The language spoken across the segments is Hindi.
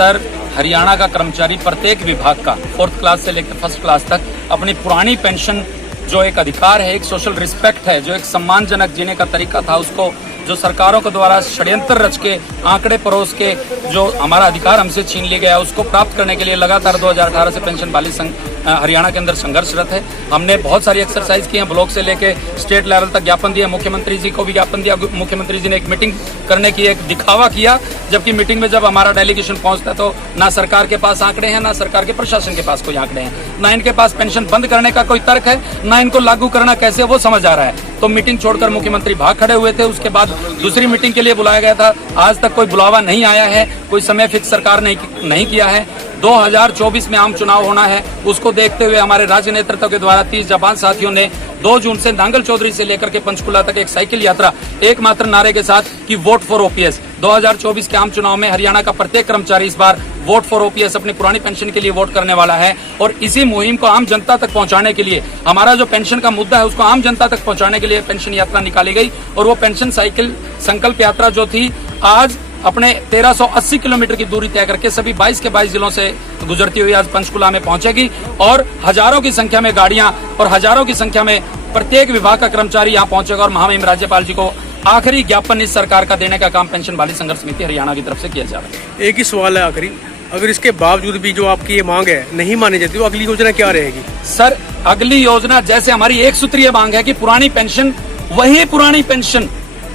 सर, हरियाणा का कर्मचारी प्रत्येक विभाग का 4th क्लास से लेकर 1st क्लास तक अपनी पुरानी पेंशन जो एक अधिकार है, एक सोशल रिस्पेक्ट है, जो एक सम्मानजनक जीने का तरीका था, उसको जो सरकारों के द्वारा षड्यंत्र रच के आंकड़े परोस के जो हमारा अधिकार हमसे छीन लिया गया, उसको प्राप्त करने के लिए लगातार 2018 से पेंशन बहाली संघ हरियाणा के अंदर संघर्षरत है। हमने बहुत सारी एक्सरसाइज की हैं, ब्लॉक से लेके स्टेट लेवल तक ज्ञापन दिया, मुख्यमंत्री जी को भी ज्ञापन दिया। मुख्यमंत्री जी ने एक मीटिंग करने की एक दिखावा किया, जबकि मीटिंग में जब हमारा डेलीगेशन पहुंचता तो ना सरकार के पास आंकड़े हैं, ना सरकार के प्रशासन के पास कोई आंकड़े हैं, ना इनके पास पेंशन बंद करने का कोई तर्क है, ना इनको लागू करना कैसे वो समझ आ रहा है। तो मीटिंग छोड़कर मुख्यमंत्री भाग खड़े हुए थे। उसके बाद दूसरी मीटिंग के लिए बुलाया गया था, आज तक कोई बुलावा नहीं आया है, कोई समय फिक्स सरकार ने नहीं किया है। 2024 में आम चुनाव होना है, उसको देखते हुए हमारे राज्य नेतृत्व के द्वारा 30 जाबाज साथियों ने 2 जून से नांगल चौधरी से लेकर के पंचकुला तक एक साइकिल यात्रा एकमात्र नारे के साथ कि वोट फॉर ओपीएस। 2024 के आम चुनाव में हरियाणा का प्रत्येक कर्मचारी इस बार वोट फॉर ओपीएस अपनी पुरानी पेंशन के लिए वोट करने वाला है। और इसी मुहिम को आम जनता तक पहुंचाने के लिए, हमारा जो पेंशन का मुद्दा है उसको आम जनता तक पहुंचाने के लिए पेंशन यात्रा निकाली गई। और वो पेंशन साइकिल संकल्प यात्रा जो थी, आज अपने 1380 किलोमीटर की दूरी तय करके सभी 22 के 22 जिलों से गुजरती हुई आज पंचकुला में पहुंचेगी। और हजारों की संख्या में गाड़ियां और हजारों की संख्या में प्रत्येक विभाग का कर्मचारी यहां पहुंचेगा। और महामहिम राज्यपाल जी को आखिरी ज्ञापन इस सरकार का देने का काम पेंशन बहाली संघर्ष समिति हरियाणा की तरफ से किया जा रहा है। एक ही सवाल है आखिरी, अगर इसके बावजूद भी जो आपकी ये मांग है नहीं मानी जाती तो अगली योजना क्या रहेगी? सर, अगली योजना जैसे हमारी एक सूत्रीय मांग है कि पुरानी पेंशन, वही पुरानी पेंशन,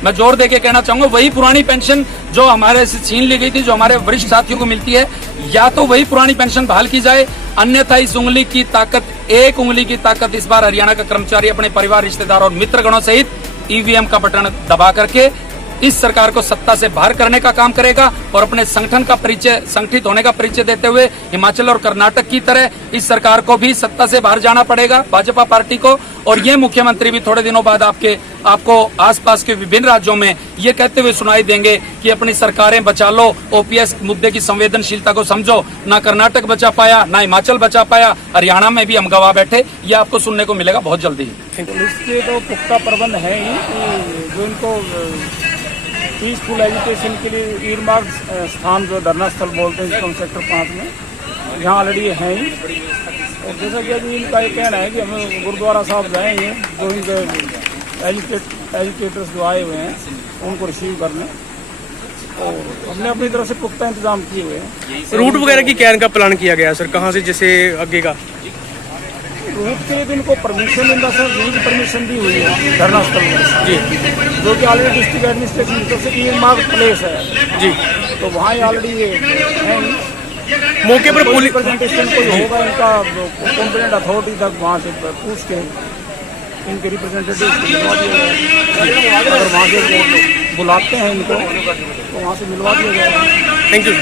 मैं जोर देके कहना चाहूंगा, वही पुरानी पेंशन जो हमारे से छीन ली गई थी, जो हमारे वरिष्ठ साथियों को मिलती है, या तो वही पुरानी पेंशन बहाल की जाए, अन्यथा इस उंगली की ताकत, एक उंगली की ताकत इस बार हरियाणा का कर्मचारी अपने परिवार, रिश्तेदार और मित्रगणों सहित ईवीएम का बटन दबा करके इस सरकार को सत्ता से बाहर करने का काम करेगा। और अपने संगठन का परिचय, संगठित होने का परिचय देते हुए हिमाचल और कर्नाटक की तरह इस सरकार को भी सत्ता से बाहर जाना पड़ेगा, भाजपा पार्टी को। और ये मुख्यमंत्री भी थोड़े दिनों बाद आपको आसपास के विभिन्न राज्यों में ये कहते हुए सुनाई देंगे कि अपनी सरकारें बचा लो, ओपीएस मुद्दे की संवेदनशीलता को समझो। ना कर्नाटक बचा पाया, ना हिमाचल बचा पाया, हरियाणा में भी हम गवा बैठे। ये आपको सुनने को मिलेगा बहुत जल्दी। पुलिस के तो पुख्ता प्रबंध है ही, जो इनको पीसफुल एजुकेशन के लिए ईरमार्क स्थान, जो धरना स्थल बोलते हैं इसको, सेक्टर 5 में यहाँ ऑलरेडी है ही। और जैसा कि अभी इनका ये कहना है कि हम गुरुद्वारा साहब जाएंगे, जो इनके एजुकेटर्स जो आए हुए हैं उनको रिसीव करने, और हमने अपनी तरफ से पुख्ता इंतजाम किए हुए हैं। रूट वगैरह की क्या इनका प्लान किया गया है सर, कहाँ से जैसे आगे का रूट के लिए इनको परमिशन मिलता सर, रीज परमिशन दी हुई है धरना स्थल में जी, जो कि ऑलरेडी डिस्ट्रिक्ट एडमिनिस्ट्रेशन की तरफ से ईरमार्क प्लेस है जी, तो वहाँ ऑलरेडी ये है। मौके पर पुलिस रिप्रेजेंटेशन कोई होगा इनका कॉम्पिटेंट अथॉरिटी तक, वहाँ से पूछ के इनके रिप्रेजेंटेटिव मिलवा दिया जाएगा। अगर वहाँ से बुलाते हैं इनको तो वहाँ से मिलवा दिया जाएगा। Thank you.